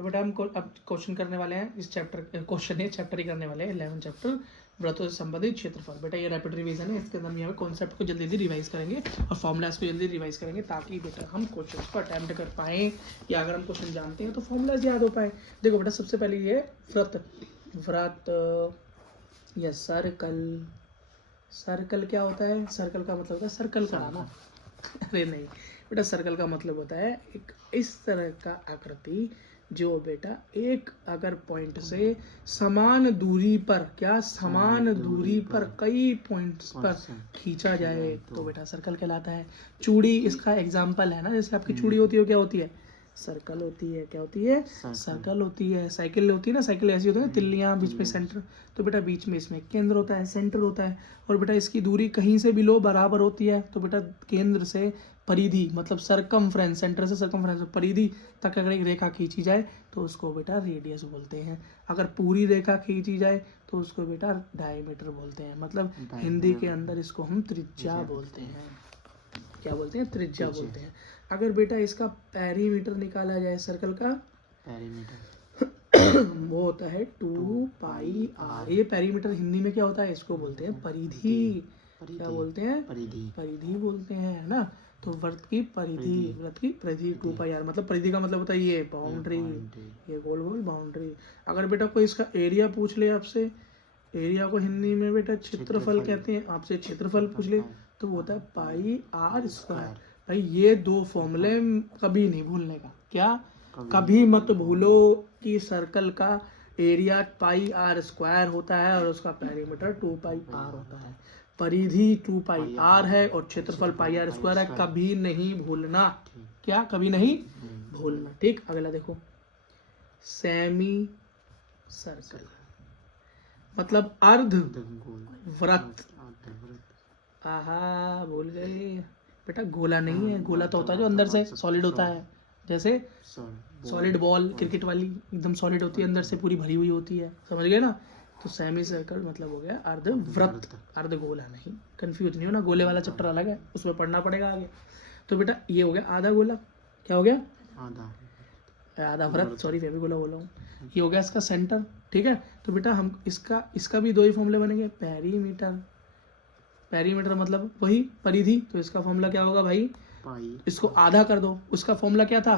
तो बेटा हम अब क्वेश्चन करने वाले हैं इस चैप्टर, क्वेश्चन है चैप्टर ही करने वाले हैं 11 चैप्टर व्रतों से संबंधित क्षेत्रफल। बेटा ये रैपिड रिवीजन है, इसके अंदर हम यहाँ कॉन्सेप्ट को जल्दी जल्दी रिवाइज करेंगे और फॉर्मूलाज को जल्दी रिवाइज करेंगे ताकि बेटा हम क्वेश्चन को अटैम्प्ट कर पाएँ, या अगर हम क्वेश्चन जानते हैं तो फॉर्मूलाज याद हो पाए। देखो बेटा सबसे पहले ये व्रत या सर्कल। सर्कल क्या होता है? सर्कल का मतलब होता है सर्कल कराना। अरे नहीं बेटा, सर्कल का मतलब होता है एक इस तरह का आकृति जो बेटा एक अगर पॉइंट से समान दूरी पर, क्या समान दूरी पर कई पॉइंट्स पर खींचा जाए तो बेटा सर्कल कहलाता है। चूड़ी इसका एग्जाम्पल है ना, जैसे आपकी चूड़ी होती है क्या होती है? सर्कल होती है। क्या होती है? सर्कल होती है। साइकिल होती है ना, साइकिल ऐसी होती है ना, तिल्लियाँ बीच में सेंटर, तो बेटा बीच में इसमें केंद्र होता है, सेंटर होता है। और बेटा इसकी दूरी कहीं से भी लो बराबर होती है, तो बेटा केंद्र से परिधि मतलब सरकमफ्रेंस, सेंटर से सरकमफ्रेंस परिधि तक अगर एक रेखा खींची जाए तो उसको बेटा रेडियस बोलते हैं। अगर पूरी रेखा खींची जाए तो उसको बेटा डायमीटर बोलते हैं। मतलब हिंदी के अंदर इसको हम त्रिज्या बोलते हैं। क्या बोलते हैं? त्रिज्या बोलते हैं। अगर बेटा इसका पेरीमीटर निकाला जाए सर्कल का, पेरीमीटर वो होता है 2 पाई आर। ये पेरीमीटर हिंदी में क्या होता है? इसको बोलते हैं परिधि। क्या बोलते हैं? परिधि बोलते हैं, है ना। तो व्रत की परिधि 2 पाई आर। मतलब परिधि का मतलब होता है ये बाउंड्री, ये गोल गोल बाउंड्री। अगर बेटा कोई इसका एरिया पूछ ले आपसे, एरिया को हिंदी में बेटा क्षेत्रफल कहते हैं, आपसे क्षेत्रफल पूछ ले तो वो होता है पाई आर स्क्वायर। भाई ये दो फॉर्मूले कभी नहीं भूलने का। क्या? कभी मत भूलो कि सर्कल का एरिया पाई आर स्क्वायर होता है और उसका पेरीमीटर 2 पाई आर होता है। परिधि 2 पाई आर है और क्षेत्रफल पाई आर स्क्वायर है। कभी नहीं भूलना। क्या? कभी नहीं भूलना। ठीक, अगला देखो, सेमी सर्कल मतलब अर्ध व्रत। आहा, भूल गए बेटा, गोला नहीं है। गोला तो होता है जो अंदर से सॉलिड होता है, जैसे सॉलिड बॉल क्रिकेट वाली एकदम सॉलिड होती है, अंदर से पूरी भरी हुई होती है, समझ गए ना। तो सेमी सर्कल मतलब हो गया अर्ध वृत्त, अर्ध गोला नहीं। कंफ्यूज नहीं हो ना, गोले वाला चैप्टर अलग है, उसमें पढ़ना पड़ेगा आगे। तो बेटा ये हो गया आधा गोला। क्या हो गया? आधा वृत्त, सॉरी फेविकोला बोला हूँ। ये हो गया इसका सेंटर, ठीक है। तो बेटा हम इसका भी दो ही फॉर्मूले बनेंगे। पेरीमीटर मतलब वही परिधि, तो इसका फॉर्मूला क्या होगा भाई? इसको आधा कर दो, उसका फॉर्मूला क्या था?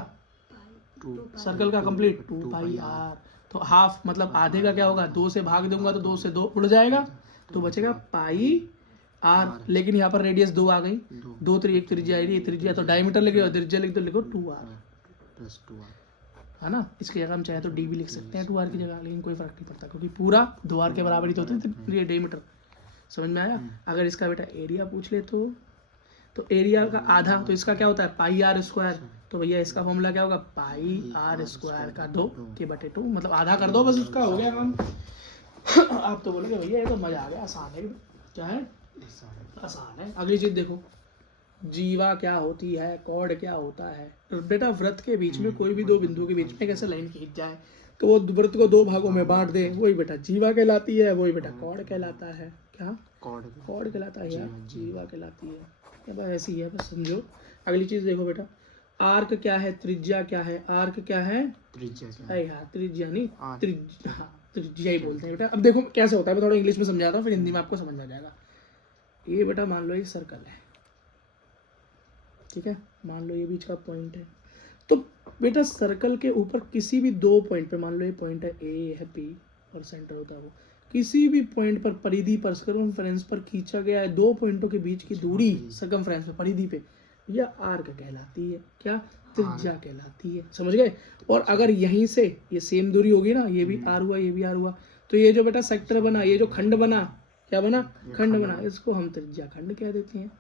सर्कल का कंप्लीट 2 पाई आर। तो हाफ मतलब आधे का क्या होगा? 2 से भाग दूंगा तो 2 से 2 उड़ जाएगा, तो बचेगा पाई आर। लेकिन यहाँ पर रेडियस 2 आ गई, 2 एक त्रिज्या आई, त्रिज्या तो डायमीटर लिखे और त्रिज्या लिख दो, लिखो 2r, है ना। इसकी जगह हम चाहे तो डी भी लिख सकते हैं 2r की जगह, लेकिन कोई फर्क नहीं पड़ता क्योंकि पूरा 2r के बराबर ही तो होता है ये डायमीटर। समझ में आया? अगर इसका बेटा एरिया पूछ ले तो एरिया का आधा, तो इसका क्या होता है? पाई आर स्क्वायर। तो भैया इसका फॉर्मूला क्या होगा? पाई आर स्क्वायर का 2/2, मतलब आधा कर दो, बस उसका हो गया काम। आप तो बोलोगे भैया ये तो मजा आ गया, आसान है। क्या है? आसान है। अगली चीज देखो, जीवा क्या होती है, कॉर्ड क्या होता है। तो बेटा व्रत के बीच में कोई भी दो बिंदु के बीच में कैसे लाइन खींच जाए तो वो व्रत को 2 भागों में बांट दे, वही बेटा जीवा कहलाती है, वही बेटा कॉर्ड कहलाता है। क्या? कॉर्ड कहलाता है या जीवा कहलाती है, या बस ऐसी है, बस समझो। अगली चीज देखो बेटा, आर्क क्या है, त्रिज्या क्या है। आर्क क्या है? त्रिज्या। त्रिज्या नहीं, त्रिज्या ही बोलते हैं बेटा। अब देखो कैसे होता है, मैं थोड़ा इंग्लिश में समझाता हूँ, फिर हिंदी में आपको समझ आ जाएगा। ये बेटा मान लो ये सर्कल है, ठीक है, मान लो ये बीच का पॉइंट है। तो बेटा सर्कल के ऊपर किसी भी 2 पॉइंट पे, मान लो ये पॉइंट है ए है पी और सेंटर होता है वो, किसी भी पॉइंट पर परिधि पर सर्कमफ्रेंस पर खींचा गया है 2 पॉइंटों के बीच की दूरी सर्कमफ्रेंस पे परिधि पे, यह आर्क कहलाती है। क्या? त्रिज्या कहलाती है। समझ गए? और अगर यहीं से ये सेम दूरी होगी ना, ये भी आर हुआ, ये भी आर हुआ, तो ये जो बेटा सेक्टर बना, ये जो खंड बना, क्या बना? खंड बना, इसको हम त्रिज्या खंड कह देते हैं।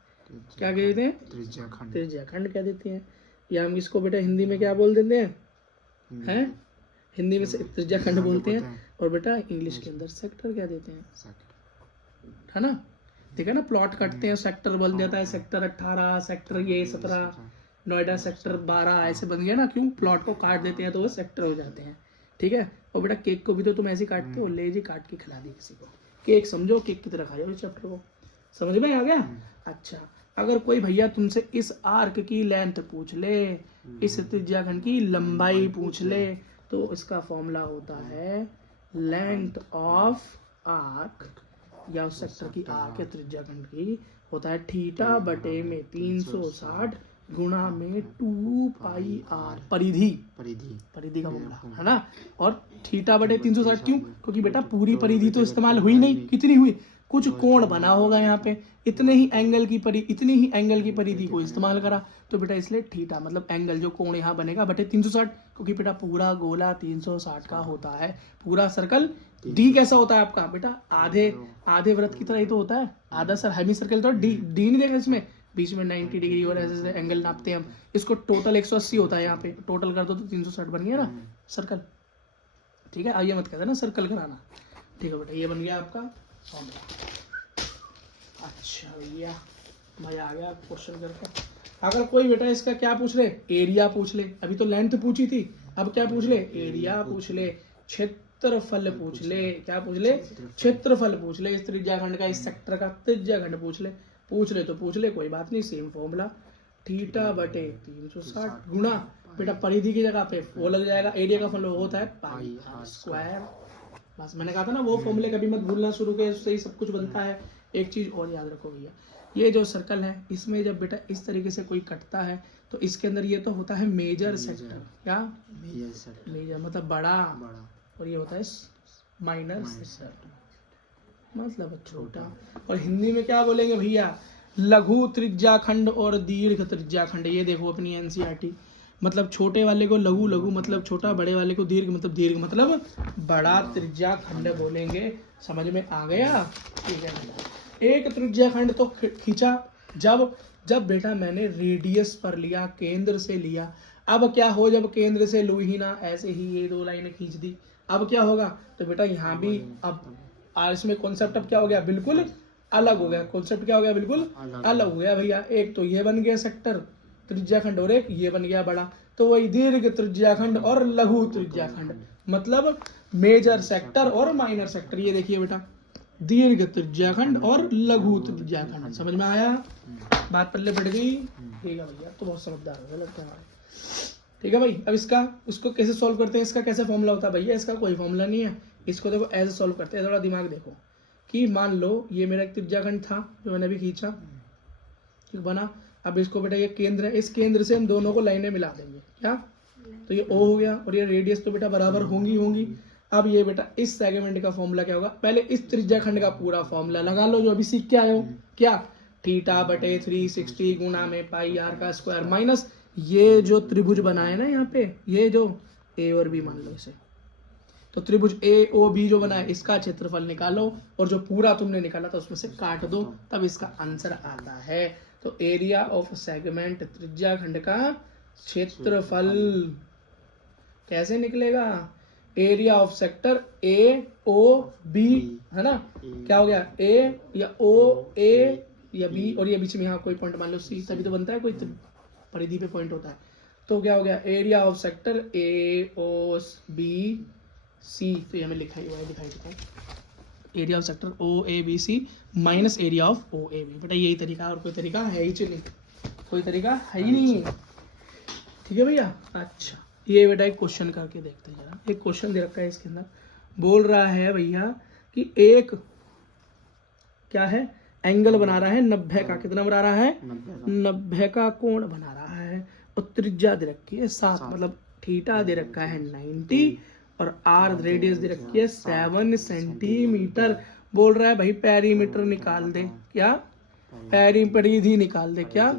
क्या कहते हैं? त्रिज्या खंड कह देते हैं। या हम इसको बेटा हिंदी में क्या बोल देते हैं? हिंदी में त्रिज्या खंड बोलते हैं, और बेटा इंग्लिश के अंदर सेक्टर कह देते हैं, है ना। ठीक है ना, प्लॉट कटते हैं, सेक्टर बन जाता है, सेक्टर 18, सेक्टर ये 17, नोएडा सेक्टर 12, ऐसे बन गया ना। क्यों? प्लॉट को काट देते हैं तो वो सेक्टर हो जाते हैं, ठीक है। और बेटा केक को भी तो तुम ऐसे काटते हो, ले जी काट के खिला दी किसी को, केक समझो, केक की तरह खा जाओ इस चैप्टर को। समझ में आ गया? अच्छा, अगर कोई भैया तुमसे इस आर्क की लेंथ पूछ ले, इस त्रिज्याखंड की लंबाई पूछ ले, तो इसका फॉर्मूला होता है लेंथ ऑफ आर्क या उस सेक्टर की आर्क या त्रिज्या खंड की होता है थीटा बटे में 360 गुणा में 2 पाई आर परिधि का फॉर्मूला है ना। और थीटा बटे 360 क्यों? क्योंकि बेटा पूरी परिधि तो इस्तेमाल हुई नहीं, कितनी हुई? कुछ कोण बना होगा यहाँ पे, इतनी ही एंगल की परिधि को इस्तेमाल करा, तो बेटा इसलिए थीटा मतलब एंगल जो कोण यहाँ बनेगा बटे 360, क्योंकि बेटा पूरा गोला 360 का होता है, पूरा सर्कल। डी कैसा होता है आपका बेटा? आधे वृत्त की तरह ही तो होता है, आधा हेमी सर्कल। तो डी नहीं देखा इसमें बीच में 90 डिग्री और ऐसे एंगल नापते हैं हम, इसको टोटल 180 होता है यहाँ पे, टोटल कर दो तो 360 बन गया ना सर्कल। ठीक है, आइए मत कहते ना सर्कल कराना। ठीक है बेटा, ये बन गया आपका फॉर्मूला। अच्छा भैया मजा आ गया क्वेश्चन करके। अगर कोई बेटा इसका क्या पूछ ले, एरिया पूछ ले, अभी तो लेंथ पूछी थी, अब क्या पूछ ले? एरिया पूछ ले, क्षेत्रफल पूछ ले। क्या पूछ ले? क्षेत्रफल पूछ ले। इस त्रिज्याखंड का, इस सेक्टर का त्रिज्याखंड पूछ ले तो पूछ ले, कोई बात नहीं, सेम फॉर्मूला थीटा बटे 360 गुणा बेटा परिधि की जगह पे वो लग जाएगा, एरिया का फॉर्मूला होता है पाई आर स्क्वायर। बस मैंने कहा था ना वो फॉर्मूले कभी मत भूलना, शुरू के उससे ही सब कुछ बनता है। एक चीज और याद रखो भैया, ये जो सर्कल है इसमें जब बेटा इस तरीके से कोई कटता है तो इसके अंदर ये तो होता है मेजर सेक्टर। क्या? मेजर मतलब बड़ा, और ये होता है माइनर सेक्टर मतलब छोटा। और हिंदी में क्या बोलेंगे भैया? लघु त्रिज्याखंड और दीर्घ त्रिज्याखंड। ये देखो अपनी एनसीईआरटी, मतलब छोटे वाले को लघु मतलब छोटा, बड़े वाले को दीर्घ मतलब बड़ा त्रिज्याखंड बोलेंगे। समझ में आ गया? ठीक है, एक त्रिज्याखंड तो खींचा जब बेटा मैंने रेडियस पर लिया, केंद्र से लिया। अब क्या हो, जब केंद्र से लू ही ना, ऐसे ही ये दो लाइनें खींच दी, अब क्या होगा? तो बेटा यहाँ भी अब इसमें कॉन्सेप्ट अब क्या हो गया? बिल्कुल अलग हो गया। कॉन्सेप्ट क्या हो गया? बिल्कुल अलग हो गया भैया। एक तो ये बन गया सेक्टर त्रिज्याखंड और एक ये बन गया बड़ा, तो वही दीर्घ त्रिज्याखंड और लघु त्रिज्याखंड मतलब मेजर सेक्टर और माइनर सेक्टर। ये देखिए बेटा, दीर्घ त्रिज्याखंड और लघु त्रिज्याखंड। समझ में आया? बात पल्ले पड़ गई? ठीक है भैया, तो बहुत समझदार हो गए लगता है हमारे। ठीक है भाई, अब उसको कैसे सॉल्व करते हैं? इसका कैसे फॉर्मूला होता है भैया? इसका कोई फॉर्मूला नहीं है, इसको देखो ऐसे सॉल्व करते हैं। थोड़ा दिमाग देखो कि मान लो ये मेरा एक त्रिज्याखंड था जो मैंने अभी खींचा, ठीक बना। अब इसको बेटा ये केंद्र है, इस केंद्र से हम दोनों को लाइनें मिला देंगे। क्या? तो ये O हो गया और ये रेडियस तो बेटा बराबर होंगी। अब ये बेटा इस सेगमेंट का फॉर्मूला क्या होगा? पहले इस त्रिज्याखंड का पूरा फॉर्मूला लगा लो जो अभी सीख के आए हो। क्या? थीटा बटे 360 गुणा में पाई आर का स्क्वायर माइनस ये जो त्रिभुज बना है ना यहाँ पे, ये जो ए और बी मान लो इसे, तो त्रिभुज ए ओ बी जो बना है इसका क्षेत्रफल निकालो और जो पूरा तुमने निकाला था उसमें से काट दो, तब इसका आंसर आता है। तो एरिया ऑफ सेगमेंट त्रिज्याखंड का क्षेत्रफल कैसे निकलेगा? Area of sector A O B है ना, क्या हो गया? ए या ओ ए या बी और ये बीच में यहाँ कोई पॉइंट मान लो सी, तभी तो बनता है, कोई परिधि पे पॉइंट होता है। तो क्या हो गया? Area of sector A O B C, तो ये हमें लिखाई हुआ है, दिखाई area of sector O A B C minus area of O A B. बेटा यही तरीका, और कोई तरीका है ही नहीं, कोई तरीका है ही नहीं। ठीक है भैया? अच्छा, ये बेटा एक क्वेश्चन करके देखते हैं जरा। एक क्वेश्चन दे रखा है, इसके अंदर बोल रहा है भैया कि एक क्या है, एंगल बना रहा है 90 का। कितना बना रहा है? 90 का कोण बना रहा है और त्रिज्या दे रखी है 7, मतलब थीटा दे रखा है 90 और आर रेडियस दे रखी है 7 सेंटीमीटर। बोल रहा है भाई पेरीमीटर निकाल दे। क्या? परिधि निकाल दे। क्या?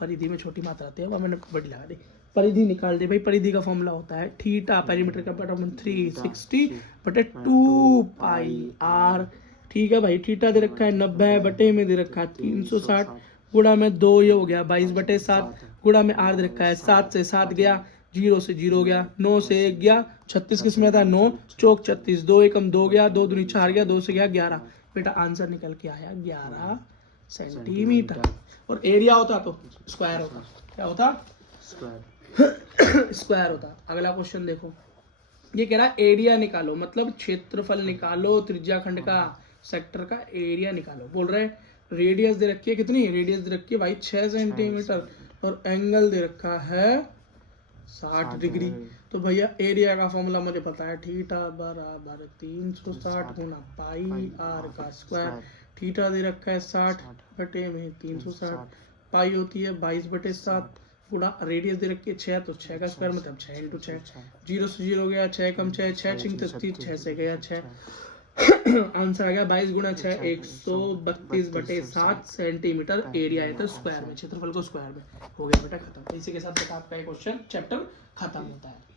परिधि में छोटी मात्रा आती है, वह मैंने बड़ी लगा दी। परिधि निकाल दे भाई। परिधि का फॉर्मूला होता है थीटा पेरीमीटर का बटा 360 बटे 2 पाई आर। ठीक है भाई, थीटा दे रखा है 90 बटे में दे रखा है 360 गुणा में 2, ये हो गया 22 बटे 7 गुणा में आर दे रखा है 7 से 7 गया, 0 से 0 गया, 9 से 1 गया, 36 किसमें था? 9 चौक 36, 2 एकम 2 गया, 2 दूनी 4 गया, 2 से गया 11। बेटा आंसर निकल के आया 11 सेंटीमीटर। और एरिया होता तो स्क्वायर होता। क्या होता? स्क्वायर होता। अगला क्वेश्चन देखो, ये कह रहा है एरिया निकालो, मतलब क्षेत्रफल निकालो त्रिज्याखंड का, सेक्टर का एरिया निकालो। बोल रहे हैं रेडियस दे रखी है, कितनी रेडियस दे रखी है भाई? 6 सेंटीमीटर और एंगल दे रखा है 60 डिग्री। तो भैया एरिया का फॉर्मूला मुझे पता है, थीटा बराबर 360 गुना पाई आर का स्क्वायर। थीटा दे रखा है 60 बटे में 360, पाई होती है 22/7 गुना रेडियस दे रखी है 6, तो 6 का स्क्वायर मतलब 6 इंटू 6। 0 से 0 गया, 6 कम 6, 6 छिंग 6 से गया 6। आंसर आ गया 22 गुना 6 132/7 सेंटीमीटर एरिया है, तो स्क्वायर में, क्षेत्रफल को स्क्वायर में। हो गया बेटा खत्म। इसी के साथ आपका एक क्वेश्चन चैप्टर खत्म होता है।